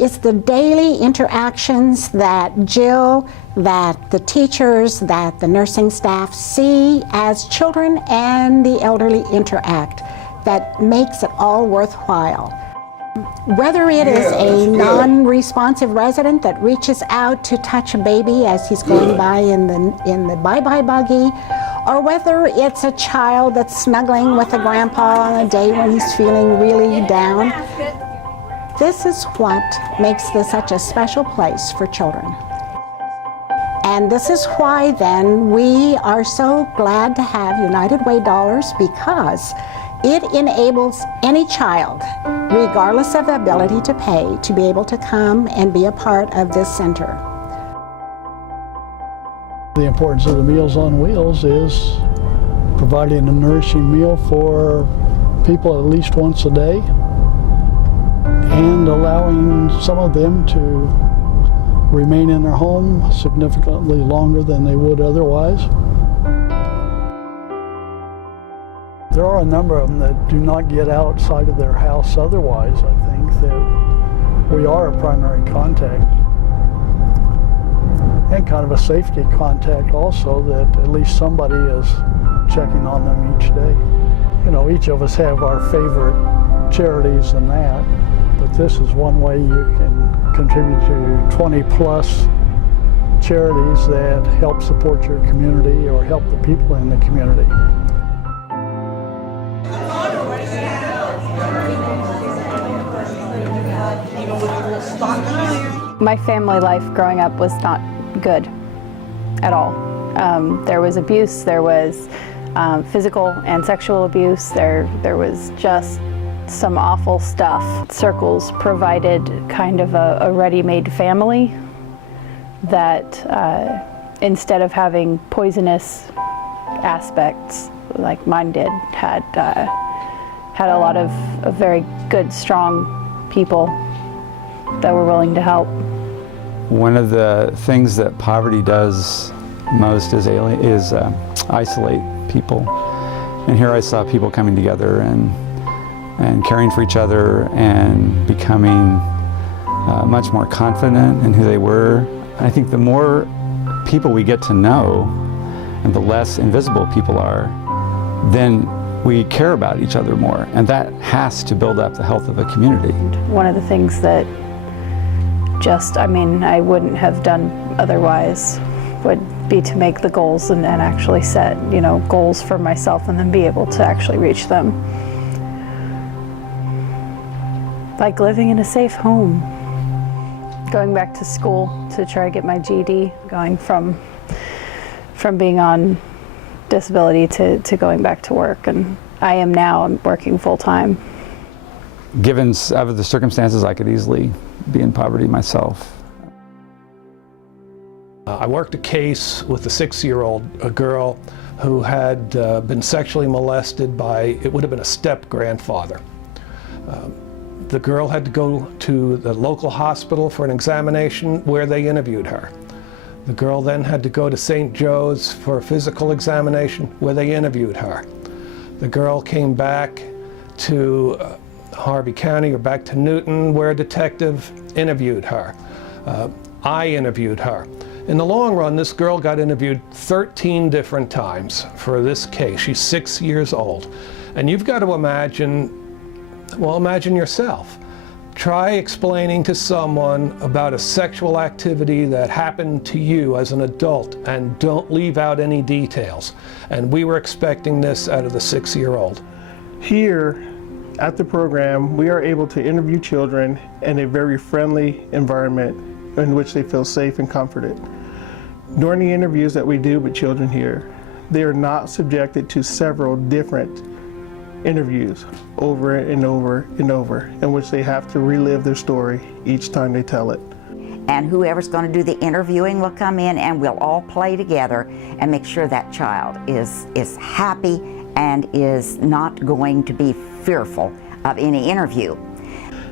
It's the daily interactions that Jill, that the teachers, that the nursing staff see as children and the elderly interact that makes it all worthwhile. Whether it is a non-responsive resident that reaches out to touch a baby as he's going by in the bye-bye buggy, or whether it's a child that's snuggling with a grandpa on a day when he's feeling really down, this is what makes this such a special place for children. And this is why then we are so glad to have United Way dollars, because it enables any child, regardless of ability to pay, to be able to come and be a part of this center. The importance of the Meals on Wheels is providing a nourishing meal for people at least once a day and allowing some of them to remain in their home significantly longer than they would otherwise. There are a number of them that do not get outside of their house otherwise. I think that we are a primary contact and kind of a safety contact also, that at least somebody is checking on them each day. You know, each of us have our favorite charities and that, but this is one way you can contribute to 20 plus charities that help support your community or help the people in the community. My family life growing up was not good at all. There was abuse, there was physical and sexual abuse, there was just some awful stuff. Circles provided kind of a ready-made family that instead of having poisonous aspects like mine did, had a lot of very good, strong people that were willing to help. One of the things that poverty does most is isolate people. And here I saw people coming together and caring for each other and becoming much more confident in who they were. And I think the more people we get to know and the less invisible people are, then we care about each other more. And that has to build up the health of a community. One of the things that I wouldn't have done otherwise would be to make the goals and actually set, goals for myself and then be able to actually reach them. Like living in a safe home. Going back to school to try to get my GED, going from being on disability to going back to work, and I'm working full-time. Given the circumstances, I could easily be in poverty myself. I worked a case with a 6-year-old girl who had been sexually molested by, it would have been a step-grandfather. The girl had to go to the local hospital for an examination where they interviewed her. The girl then had to go to St. Joe's for a physical examination where they interviewed her. The girl came back to Harvey County or back to Newton where a detective interviewed her. I interviewed her. In the long run, this girl got interviewed 13 different times for this case. She's 6 years old. And you've got to imagine yourself. Try explaining to someone about a sexual activity that happened to you as an adult and don't leave out any details. And we were expecting this out of the 6-year-old. Here at the program, we are able to interview children in a very friendly environment in which they feel safe and comforted. During the interviews that we do with children here, they are not subjected to several different interviews over and over and over, in which they have to relive their story each time they tell it. And whoever's going to do the interviewing will come in and we'll all play together and make sure that child is happy and is not going to be fearful of any interview.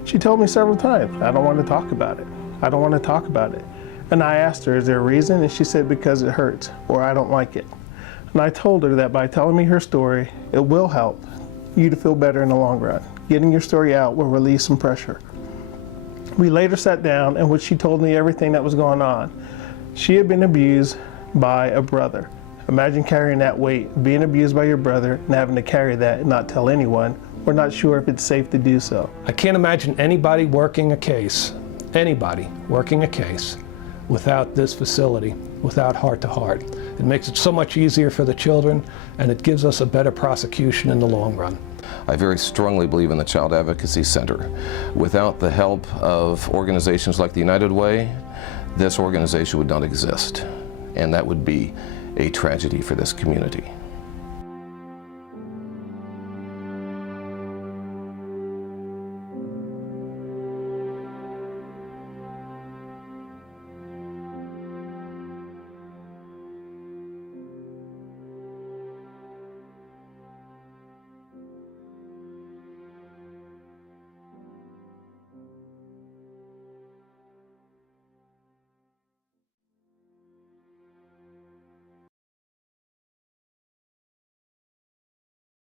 She told me several times, I don't want to talk about it. I don't want to talk about it. And I asked her, is there a reason? And she said, because it hurts, or I don't like it. And I told her that by telling me her story, it will help you to feel better in the long run. Getting your story out will release some pressure. We later sat down, and she told me everything that was going on. She had been abused by a brother. Imagine carrying that weight, being abused by your brother, and having to carry that and not tell anyone. We're not sure if it's safe to do so. I can't imagine anybody working a case, without this facility, without Heart to Heart. It makes it so much easier for the children, and it gives us a better prosecution in the long run. I very strongly believe in the Child Advocacy Center. Without the help of organizations like the United Way, this organization would not exist, and that would be a tragedy for this community.